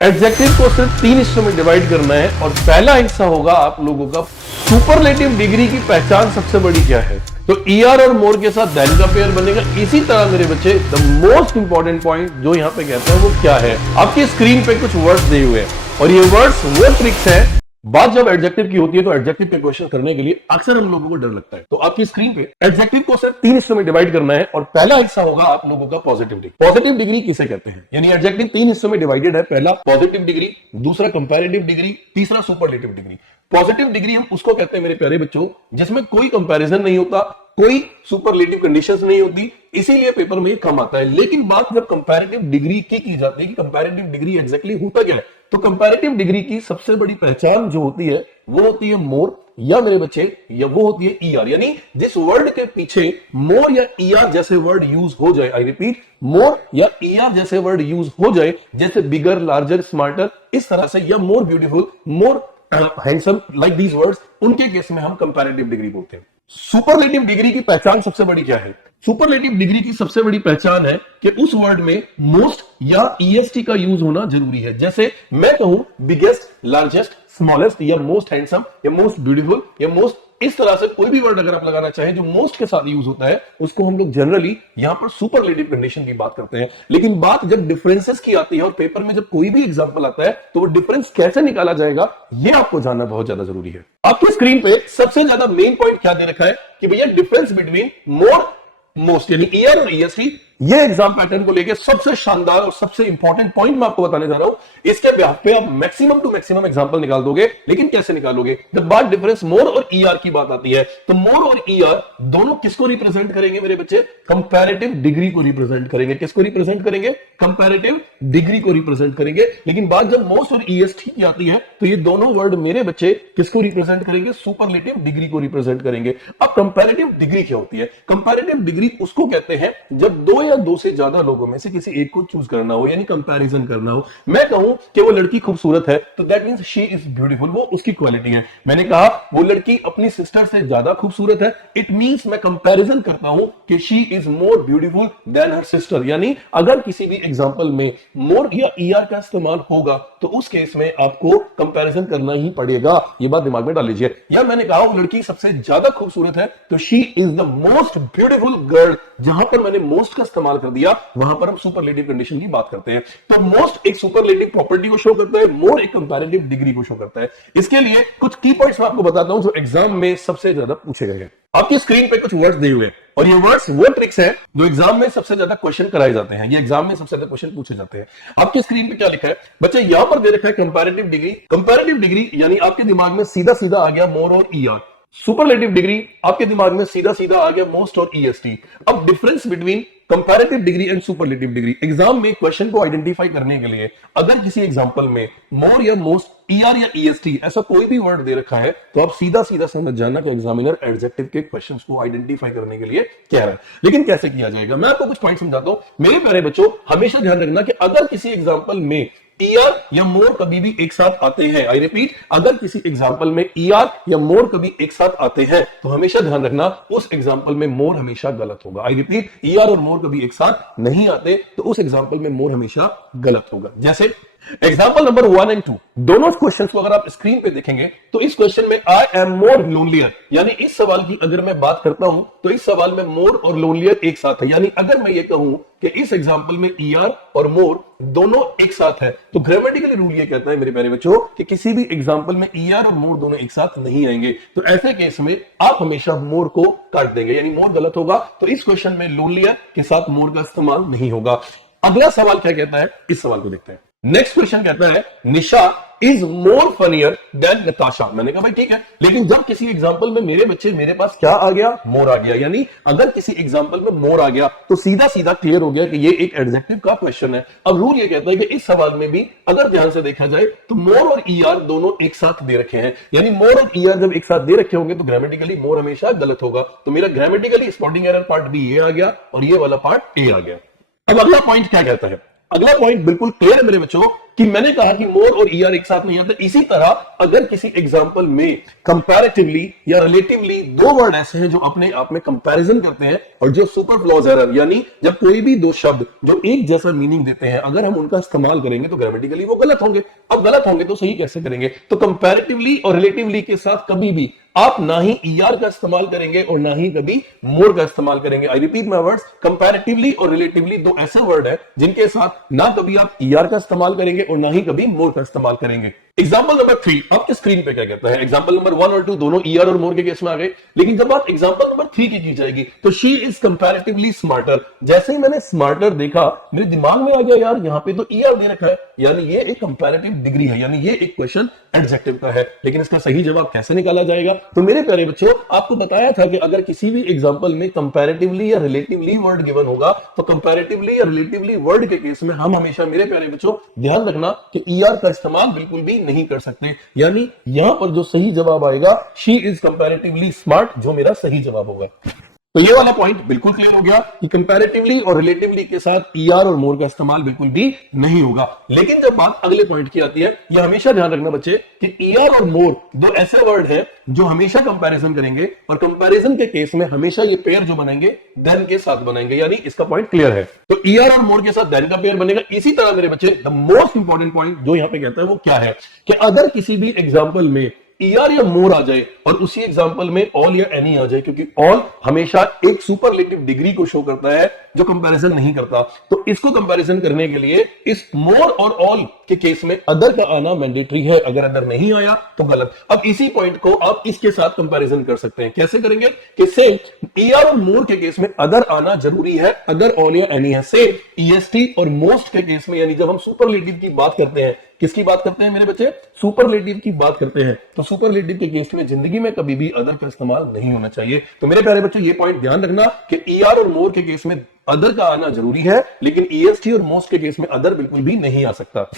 Adjective को सिर्फ 3 हिस्सों में डिवाइड करना है और पहला हिस्सा होगा आप लोगों का सुपरलेटिव डिग्री की पहचान सबसे बड़ी क्या है। तो ईआर और मोर के साथ देन का पेयर बनेगा। इसी तरह मेरे बच्चे द मोस्ट इंपॉर्टेंट पॉइंट जो यहां पे कहते हैं वो क्या है, आपकी स्क्रीन पे कुछ वर्ड्स दिए हुए हैं और ये वर्ड्स वो ट्रिक्स हैं। बात जब एडजेक्टिव की होती है तो एडजेक्टिव के क्वेश्चन करने के लिए अक्सर हम लोगों को डर लगता है। तो आपकी स्क्रीन पे एडजेक्टिव को सिर्फ 3 हिस्सों में डिवाइड करना है और पहला हिस्सा होगा आप लोगों का पॉजिटिव डिग्री। पॉजिटिव डिग्री किसे कहते हैं, यानी एडजेक्टिव 3 हिस्सों में डिवाइडेड है। पहला पॉजिटिव डिग्री, दूसरा कंपैरेटिव डिग्री, तीसरा सुपरलेटिव डिग्री। पॉजिटिव डिग्री हम उसको कहते हैं मेरे प्यारे बच्चों जिसमें कोई कंपैरिजन नहीं होता, कोई सुपरलेटिव कंडीशंस नहीं होती, इसीलिए पेपर में ये कम आता है। लेकिन बात जब कंपैरेटिव डिग्री की जाती है कि कंपैरेटिव डिग्री एग्जैक्टली होता क्या है, तो कंपैरेटिव डिग्री की सबसे बड़ी पहचान जो होती है वो होती है मोर या मेरे बच्चे या वो होती है ईआर। यानी जिस वर्ड के पीछे मोर या ईआर जैसे वर्ड यूज हो जाए, आई रिपीट, मोर या ईआर जैसे वर्ड यूज हो जाए, जैसे बिगर, लार्जर, स्मार्टर, इस तरह से, या more beautiful, more handsome, like these words, उनके केस में हम कंपैरेटिव डिग्री बोलते हैं। सुपरलेटिव डिग्री की पहचान सबसे बड़ी क्या है? सुपरलेटिव डिग्री की सबसे बड़ी पहचान है कि उस वर्ड में मोस्ट या ईएसटी का यूज होना जरूरी है। जैसे मैं कहूं बिगेस्ट, लार्जेस्ट, स्मॉलेस्ट या मोस्ट हैंडसम या मोस्ट ब्यूटीफुल या मोस्ट, इस तरह से कोई भी वर्ड अगर आप लगाना चाहें जो मोस्ट के साथ यूज होता है उसको हम लोग जनरली यहां पर सुपरलेटिव कंडीशन की बात करते हैं। लेकिन बात जब डिफरेंसेस की आती है और पेपर में जब कोई भी एग्जांपल आता है तो वो डिफरेंस कैसे निकाला जाएगा ये आपको जानना बहुत ज्यादा जरूरी है। आपकी स्क्रीन पे सबसे ज्यादा मेन पॉइंट क्या दे रखा है कि भैया डिफरेंस बिटवीन मोर, मोस्ट यानी ईआर और ईएसटी। ये एग्जाम पैटर्न को लेकर सबसे शानदार और सबसे इंपॉर्टेंट पॉइंट मैं आपको बताने जा रहा हूं। इसके ब्याह पे आप मैक्सिमम टू मैक्सिमम एग्जांपल निकाल दोगे। लेकिन कैसे निकालोगे? जब बात डिफरेंस मोर और ईआर की बात आती है तो मोर और ईआर दोनों किसको रिप्रेजेंट करेंगे मेरे बच्चे? कंपैरेटिव डिग्री को रिप्रेजेंट करेंगे। किसको रिप्रेजेंट करेंगे? कंपैरेटिव डिग्री को रिप्रेजेंट करेंगे। लेकिन बात जब मोस्ट और ईएसटी की आती है तो ये दोनों वर्ड मेरे बच्चे किसको रिप्रेजेंट करेंगे? सुपरलेटिव डिग्री को रिप्रेजेंट करेंगे। अब कंपैरेटिव डिग्री क्या होती है? कंपैरेटिव डिग्री उसको कहते हैं जब दो या दो से ज्यादा लोगों में से किसी एक को चूज करना हो, यानी कंपैरिजन करना हो। मैं कहूं कि वो लड़की खूबसूरत है तो that means she is beautiful, वो उसकी क्वालिटी है। मैंने कहा वो लड़की अपनी सिस्टर से ज्यादा खूबसूरत है, इट मींस मैं कंपैरिजन करता हूं कि she is more beautiful then her sister. यानी अगर किसी भी एग्जांपल में मोर या ईआर का इस्तेमाल होगा तो उस केस में आपको कंपैरिजन करना ही पड़ेगा। ये बात दिमाग में डाल लीजिए। या मैंने कहा वो लड़की सबसे ज्यादा खूबसूरत है तो she is the most beautiful girl, जहां पर मैंने मोस्ट का इस्तेमाल कर दिया वहां पर हम सुपरलेटिव कंडीशन की बात करते हैं। तो मोस्ट एक सुपरलेटिव प्रॉपर्टी को शो करता है, मोर एक कंपैरेटिव डिग्री को शो करता है। इसके लिए कुछ की पॉइंट्स मैं आपको बताता हूं जो एग्जाम में सबसे ज्यादा पूछे गए हैं। आपकी स्क्रीन पे कुछ वर्ड्स दिए हुए हैं और ये वर्ड्स वो ट्रिक्स हैं जो एग्जाम में सबसे ज्यादा क्वेश्चन कराए जाते हैं, ये एग्जाम में सबसे ज्यादा क्वेश्चन पूछे जाते हैं। आपकी स्क्रीन पे क्या लिखा है बच्चे? यहां पर दे रखा है कंपैरेटिव डिग्री। कंपैरेटिव डिग्री यानी आपके दिमाग में सीधा सीधा आ गया मोर और ईआर। सुपरलेटिव डिग्री आपके दिमाग में सीधा सीधा आ गया मोस्ट और ईएसटी। अब difference between comparative degree and superlative degree, exam में क्वेश्चन को आइडेंटिफाई करने के लिए अगर किसी एग्जांपल में मोर या मोस्ट, ईआर या ईएसटी ऐसा कोई भी वर्ड दे रखा है तो आप सीधा सीधा समझ जाना कि एग्जामिनर एडजेक्टिव के क्वेश्चंस को आइडेंटिफाई करने के लिए कह रहा है। लेकिन कैसे किया जाएगा मैं आपको कुछ पॉइंट समझाता हूं। मेरे प्यारे बच्चों हमेशा ध्यान रखना कि अगर किसी एग्जांपल में ईआर या मोर कभी भी एक साथ आते हैं, आई रिपीट, अगर किसी एग्जांपल में ईआर या मोर कभी एक साथ आते हैं तो हमेशा ध्यान रखना उस एग्जांपल में मोर हमेशा गलत होगा। आई रिपीट, ईआर और मोर कभी एक साथ नहीं आते तो उस एग्जांपल में मोर हमेशा गलत होगा। जैसे एग्जाम्पल नंबर 1 एंड 2, दोनों क्वेश्चन को अगर आप स्क्रीन पे देखेंगे तो इस क्वेश्चन में आई एम मोर लोनलियर, यानी इस सवाल की अगर मैं बात करता हूं तो इस सवाल में मोर और लोनलियर एक साथ है। यानी अगर मैं ये कहूं कि इस एग्जाम्पल में ईआर और मोर दोनों एक साथ है तो ग्रामेटिकली रूल ये कहता है मेरे प्यारे बच्चों कि किसी भी एग्जाम्पल में ईआर और मोर दोनों एक साथ नहीं आएंगे। तो ऐसे केस में आप हमेशा मोर को काट देंगे, यानी मोर गलत होगा। तो इस क्वेश्चन में लोनलियर के साथ मोर का इस्तेमाल नहीं होगा। अगला सवाल क्या कहता है, इस सवाल को देखते हैं। नेक्स्ट क्वेश्चन कहता है Nisha is more funnier than Natasha. मैंने कहा भाई ठीक है, लेकिन जब किसी एग्जांपल में मेरे बच्चे मेरे पास क्या आ गया? मोर आ गया। यानी अगर किसी एग्जांपल में मोर आ गया तो सीधा सीधा क्लियर हो गया कि ये एक एडजेक्टिव का क्वेश्चन है। अब रूल ये कहता है कि इस सवाल में भी अगर ध्यान से देखा जाए तो मोर और ईआर दोनों एक साथ दे रखे हैं। यानी मोर और ईआर जब एक साथ दे रखे होंगे तो ग्रामेटिकली मोर हमेशा गलत होगा। तो मेरा grammatically spotting error part B ये आ गया और ये वाला पार्ट ए आ गया। अब अगला पॉइंट क्या कहता है? अगला पॉइंट बिल्कुल क्लियर है मेरे बच्चों कि मैंने कहा कि मोर और ईआर एक साथ नहीं आते, इसी तरह अगर किसी एग्जांपल में कंपैरेटिवली या रिलेटिवली दो वर्ड ऐसे हैं जो अपने आप में कंपैरिजन करते हैं और जो सुपरफ्लोज एरर, यानी जब कोई भी दो शब्द जो एक जैसा मीनिंग देते हैं अगर हम उनका इस्तेमाल करेंगे तो ग्रामेटिकली वो गलत होंगे। अब गलत होंगे तो सही कैसे करेंगे? तो कंपैरेटिवली और रिलेटिवली के साथ कभी भी आप ना ही ईआर का इस्तेमाल करेंगे और ना ही कभी मोर का इस्तेमाल करेंगे। I repeat my words, comparatively और रिलेटिवली दो ऐसे वर्ड है जिनके साथ ना कभी आप ईआर का इस्तेमाल करेंगे और ना ही कभी मोर का इस्तेमाल करेंगे। एग्जांपल नंबर 3 आपके स्क्रीन पे क्या कहता है? एग्जांपल नंबर 1 और 2 दोनों ईआर और मोर के केस में आ गए, लेकिन जब बात एग्जांपल नंबर 3 की जाएगी तो शी इज कंपैरेटिवली स्मार्टर। जैसे ही मैंने स्मार्टर देखा मेरे दिमाग में आ गया यार यहां पे तो ईआर दे रखा है, यानी ये एक कंपैरेटिव डिग्री है, यानी ये एक क्वेश्चन एडजेक्टिव का है। लेकिन इसका सही जवाब कैसे निकाला जाएगा? तो मेरे प्यारे बच्चों आपको बताया था कि अगर किसी भी एग्जांपल में कंपैरेटिवली या रिलेटिवली वर्ड गिवन होगा तो कंपैरेटिवली या रिलेटिवली वर्ड के केस में हम हमेशा, मेरे प्यारे बच्चों ध्यान रखना कि ईआर का इस्तेमाल बिल्कुल भी नहीं कर सकते। यानी यहां पर जो सही जवाब आएगा शी इज कंपैरेटिवली स्मार्ट, जो मेरा सही जवाब होगा। तो ये वाला पॉइंट बिल्कुल क्लियर हो गया कि कंपैरेटिवली और रिलेटिवली के साथ ईआर और मोर का इस्तेमाल बिल्कुल भी नहीं होगा। लेकिन जब बात अगले पॉइंट की आती है, ये हमेशा ध्यान रखना बच्चे कि ईआर और मोर दो ऐसे वर्ड हैं जो हमेशा कंपैरिजन करेंगे और कंपैरिजन के केस में हमेशा ये पेयर जो बनाएंगे देन के साथ बनाएंगे, यानी इसका पॉइंट क्लियर है। तो ईआर और मोर के साथ देन का पेयर बनेगा। इसी तरह मेरे बच्चे द मोस्ट इंपॉर्टेंट पॉइंट जो यहां पे कहता है वो क्या है कि अगर किसी भी एग्जाम्पल में ईआर या मोर आ जाए और उसी एग्जांपल में ऑल या एनी आ जाए, क्योंकि ऑल हमेशा एक सुपरलेटिव डिग्री को शो करता है जो कंपैरिजन नहीं करता, तो इसको कंपैरिजन करने के लिए इस मोर और ऑल के केस में अदर का आना मैंडेटरी है। अगर अदर नहीं आया तो गलत। अब इसी पॉइंट को आप इसके साथ कंपैरिजन कर सकते हैं। कैसे करेंगे कि सेम ईआर और मोर के केस में अदर आना जरूरी है, अदर ऑल या एनी है। सेम ईएसटी और मोस्ट के केस में, यानी जब हम सुपरलेटिव की बात करते हैं, किसकी बात करते हैं मेरे बच्चे? सुपरलेटिव की बात करते हैं। तो सुपरलेटिव के केस में जिंदगी में कभी भी अदर का इस्तेमाल नहीं होना चाहिए। तो मेरे प्यारे बच्चे ये पॉइंट ध्यान रखना कि ईआर और मोर के केस में अदर का आना जरूरी है, लेकिन ईएसटी और मोस्ट के केस में अदर बिल्कुल भी नहीं आ सकता।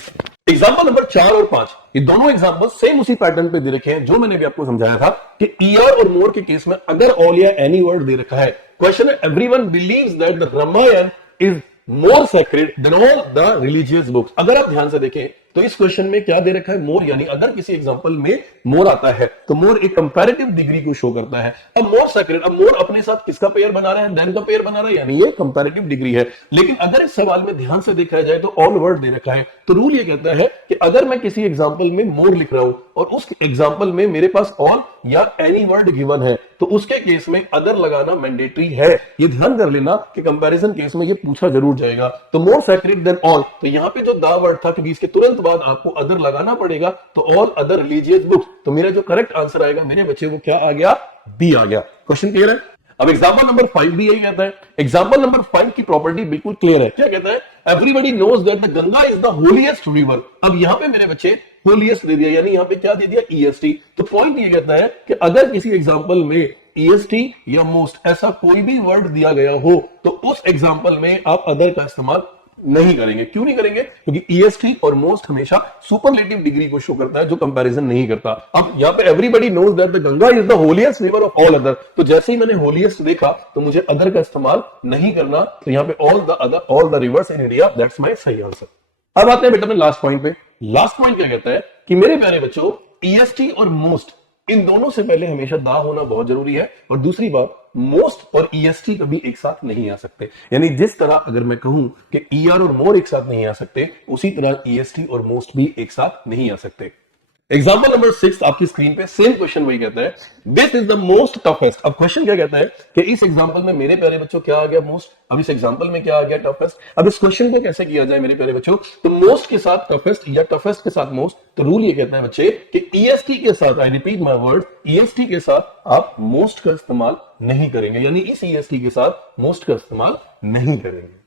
एग्जांपल नंबर 4 और 5 ये दोनों एग्जांपल सेम उसी पैटर्न पे दे रखे हैं जो मैंने भी आपको समझाया था कि ईआर और मोर के केस में अगर ऑल या एनी वर्ड दे रखा है। क्वेश्चन है everyone believes that the Ramayana is more sacred than all the religious books. अगर आप ध्यान से देखें तो इस क्वेश्चन में क्या दे रखा है? मोर, यानी अगर किसी एग्जांपल में मोर आता है तो मोर एक कंपैरेटिव डिग्री को शो करता है। अब मोर सेक्रेड, अब मोर अपने साथ किसका पेयर बना रहा है? देन का पेयर बना रहा है, यानी ये कंपैरेटिव डिग्री है। लेकिन अगर इस सवाल में ध्यान से देखा जाए तो ऑल वर्ड दे रखा है, तो रूल ये कहता है कि अगर मैं किसी एग्जांपल में मोर लिख रहा हूं और उस एग्जांपल में मेरे पास ऑल या एनी वर्ड गिवन है तो उसके केस में अदर लगाना मैंडेटरी है। ये ध्यान कर लेना कि कंपैरिजन केस में ये पूछा जरूर जाएगा। तो मोर सेक्रेड देन ऑल, तो यहां पे जो दा वर्ड था कि इसके तुरंत बाद आपको अदर लगाना पड़ेगा, तो ऑल अदर रिलीजियस बुक्स। तो मेरा जो करेक्ट आंसर आएगा मेरे बच्चे वो क्या आ गया? बी आ गया। क्वेश्चन क्लियर है? अब एग्जांपल नंबर 5 भी यही कहता है। एग्जांपल नंबर 5 की प्रॉपर्टी बिल्कुल क्लियर है। क्या कहता है? Everybody knows that the Ganga is the holiest river. अब यहां पे मेरे बच्चे होलीएस्ट दे दिया, यानी यहां पे क्या दे दिया? ईएसटी। तो पॉइंट ये कहता है कि अगर किसी एग्जांपल में ईएसटी या मोस्ट ऐसा कोई भी वर्ड दिया गया हो तो उस एग्जांपल में आप अदर का इस्तेमाल नहीं करेंगे। क्यों नहीं करेंगे? क्योंकि ईएसटी और मोस्ट हमेशा सुपरलेटिव डिग्री को शो करता है जो कंपैरिजन नहीं करता। अब यहाँ पे everybody knows that the Ganga is the holiest river of all other, तो जैसे ही मैंने होलीएस्ट देखा तो मुझे अदर का इस्तेमाल नहीं करना। तो यहाँ पे all the other, all the reverse in India, that's my सही आंसर। अब आते हैं बेटा अपने लास्ट पॉइंट पे। लास्ट पॉइंट क्या कहता है कि मेरे प्यारे बच्चों ईएसटी और मोस्ट इन दोनों से पहले हमेशा दा होना बहुत जरूरी है, और दूसरी बात मोस्ट और ईएसटी कभी एक साथ नहीं आ सकते। यानी जिस तरह अगर मैं कहूं कि ईआर और मोर एक साथ नहीं आ सकते, उसी तरह ईएसटी और मोस्ट भी एक साथ नहीं आ सकते। एग्जाम्पल नंबर 6 आपकी स्क्रीन पे सेम क्वेश्चन वही कहता है this is the most toughest. अब क्वेश्चन क्या कहता है कि इस एग्जाम्पल में मेरे प्यारे बच्चों क्या आ गया? मोस्ट। अब इस एग्जाम्पल में क्या आ गया? टफेस्ट। अब इस क्वेश्चन को कैसे किया जाए मेरे प्यारे बच्चों? तो मोस्ट के साथ टफेस्ट या टफेस्ट के साथ मोस्ट। तो रूल ये कहता है बच्चे कि ईएसटी के साथ, I repeat my word, EST के साथ आप मोस्ट का इस्तेमाल नहीं करेंगे, यानी इस ईएसटी के साथ मोस्ट का इस्तेमाल नहीं करेंगे।